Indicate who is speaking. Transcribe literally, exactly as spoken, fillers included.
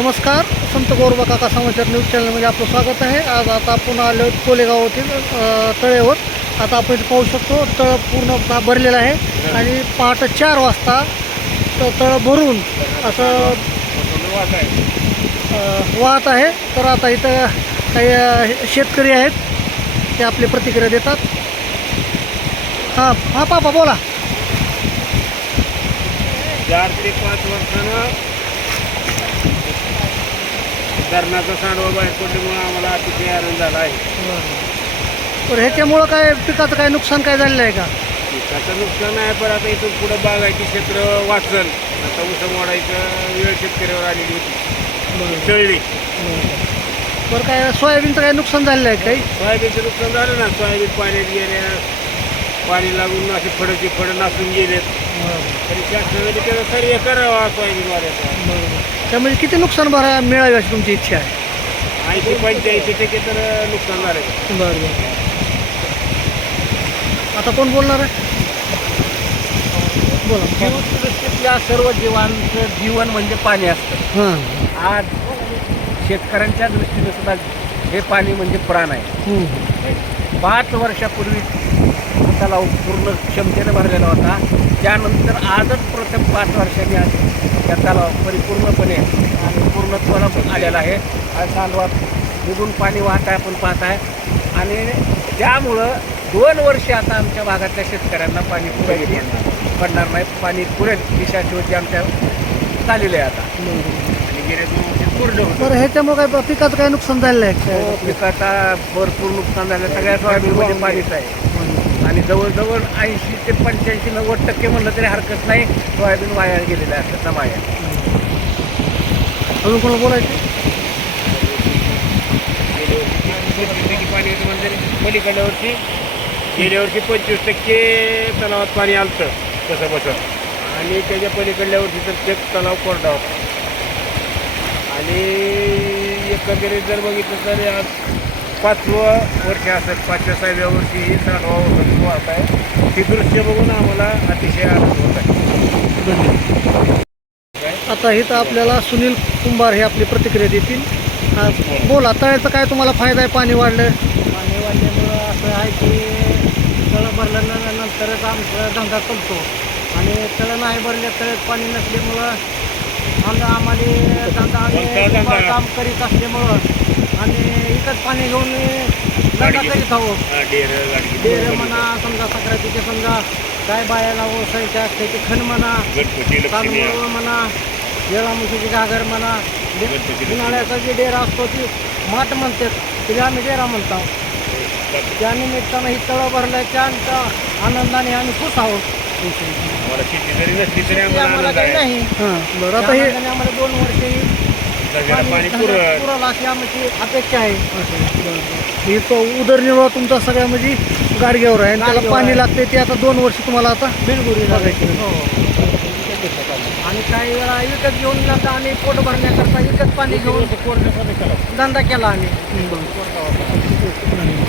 Speaker 1: नमस्कार, संत गोरोबा काका समाचार न्यूज चॅनलमध्ये आपलं स्वागत आहे. आज आता आपण आलो आहोत कोलेगावातील अ, तळेवर. आता आपण इथे पाहू शकतो तळ पूर्ण भरलेलं आहे आणि पहाटे चार वाजता त तळ भरून असं अ, वाहत आहे. तर आता इथं काही अ, शेतकरी आहेत, ते आपली प्रतिक्रिया देतात. हां हां पापा बोला.
Speaker 2: चार ते पाच वर्षानं धरणाचा सांडवा बाहेर पडल्यामुळं आम्हाला अतिशय आनंद झाला आहे.
Speaker 1: तर ह्याच्यामुळं काय पिकाचं काय नुकसान काय झालेलं आहे का?
Speaker 2: पिकाचं नुकसान आहे, पण आता इथून पुढं बागायची क्षेत्र वाचल. आता ऊस मोडायचं वेळ शेतकऱ्यावर आलेली होती, टळली.
Speaker 1: बरं, काय सोयाबीनचं काय नुकसान झालेलं आहे काही?
Speaker 2: सोयाबीनचं नुकसान झालं ना. सोयाबीन पाण्यात गेल्या, पाणी लागून असे फळाची फळं नासून गेलेत. तरी शासनाने त्याचा सर्वे करावा सोयाबीन वाऱ्याचा.
Speaker 1: त्यामध्ये किती नुकसान भरा मिळावी अशी तुमची इच्छा आहे?
Speaker 2: ऐंशी पंच्याऐंशी टक्के तर नुकसान झालं.
Speaker 1: बरं बरं. आता कोण बोलणार आहे? बोला.
Speaker 3: जीवसृष्टीतल्या सर्व जीवांचं जीवन म्हणजे पाणी असतं.
Speaker 1: हां.
Speaker 3: आज शेतकऱ्यांच्या दृष्टीने सुद्धा हे पाणी म्हणजे प्राण आहे.
Speaker 1: हं.
Speaker 3: पाच वर्षापूर्वी तलाव पूर्ण क्षमतेने भरलेला होता. त्यानंतर आजच प्रथम पाच वर्षांनी आज त्या तलाव परिपूर्णपणे आणि पूर्णत्वाला पण आलेला आहे. आज सांडवा निघून पाणी वाहत आहे, आपण पाहत आहे. आणि त्यामुळं दोन वर्ष आता आमच्या भागातल्या शेतकऱ्यांना पाणी पुरेल पडणार नाही. पाणी पुरेल ही शाश्वती आमच्या चाललेली आहे आता.
Speaker 2: आणि गेल्या दोन वर्षात पूर्ण होतं.
Speaker 1: बरं, ह्याच्यामुळे काय पिकाचं काय नुकसान झालेलं आहे
Speaker 3: हो,
Speaker 1: का?
Speaker 3: पिकाचा भरपूर नुकसान झालं. सगळ्या सोयाबीनमध्ये पाणीच आहे. आणि जवळजवळ ऐंशी ते पंच्याऐंशी नव्वद टक्के म्हणलं तरी हरकत नाही, सोयाबीन वाया गेलेलं आहे असं वाया.
Speaker 1: अजून कोणाला बोलायचं?
Speaker 2: पस्तीस टक्के पाणी येतं म्हणजे पलीकडल्या वर्षी गेल्या वर्षी पंचवीस टक्के तलावात पाणी आलतं तसं बसं. आणि त्याच्या पलीकडल्या वर्षी तर ते तलाव कोरडा होता. आणि एकंदरीत जर बघितलं तर आज पाचवं वर्ष असेल, पाचव्या सहाव्या वर्षी ही सांडवा वाहत आहे. हे दृश्य बघून आम्हाला अतिशय आनंद होत आहे.
Speaker 1: आता इथं आपल्याला सुनील कुंभार हे आपली प्रतिक्रिया देतील. हा, बोला. तळ्याचा काय तुम्हाला फायदा आहे? पाणी वाढलं.
Speaker 4: पाणी वाढल्यामुळं असं आहे की तळं भरल्यानंतरच आमचा धंदा चालतो. आणि तळं नाही भरल्या, तळ्यात पाणी नसल्यामुळं आमचा आम्हाला धंदा आणि काम करीत असल्यामुळं आणि इकत पाणी घेऊन धंदा करीत आहोत. डेर म्हणा, समजा सक्रातीचे समजा काय बायाला ओसायचे असते ते खण म्हणा, तांदूळ म्हणा, येळामुशीची घागर म्हणा, उन्हाळ्याचा जे डेरा असतो ती माठ म्हणतात, तिला आम्ही डेरा म्हणतो. त्या निमित्तानं ही तळं भरल्याच्या आनंदाने आम्ही खुश आहोत.
Speaker 2: आम्हाला शेती जरी नसली तरी
Speaker 4: शेती
Speaker 2: आम्हाला
Speaker 4: आम्हाला
Speaker 2: आनंद
Speaker 4: काही
Speaker 2: आहे.
Speaker 4: नाही.
Speaker 1: हां, बरं.
Speaker 4: त्या
Speaker 1: आता हे
Speaker 4: आनंदाने आम्हाला दोन वर्षे
Speaker 2: जगाला पाणी पुरत.
Speaker 4: पुरल अशी आमची अपेक्षा आहे.
Speaker 1: हे तो उदरनिर्वाह तुमचा सगळ्या म्हणजे गाडग्यावर आहे आणि त्याला
Speaker 4: गाडग्यावर
Speaker 1: पाणी
Speaker 4: आहे.
Speaker 1: लागते. ते आता दोन वर्ष तुम्हाला आता
Speaker 4: बिलगुरी
Speaker 1: बघायची.
Speaker 4: हो. आणि काही वेळा विकत घेऊन जाता आम्ही पोट भरण्याकरता विकत पाणी घेऊन धंदा केला आम्ही.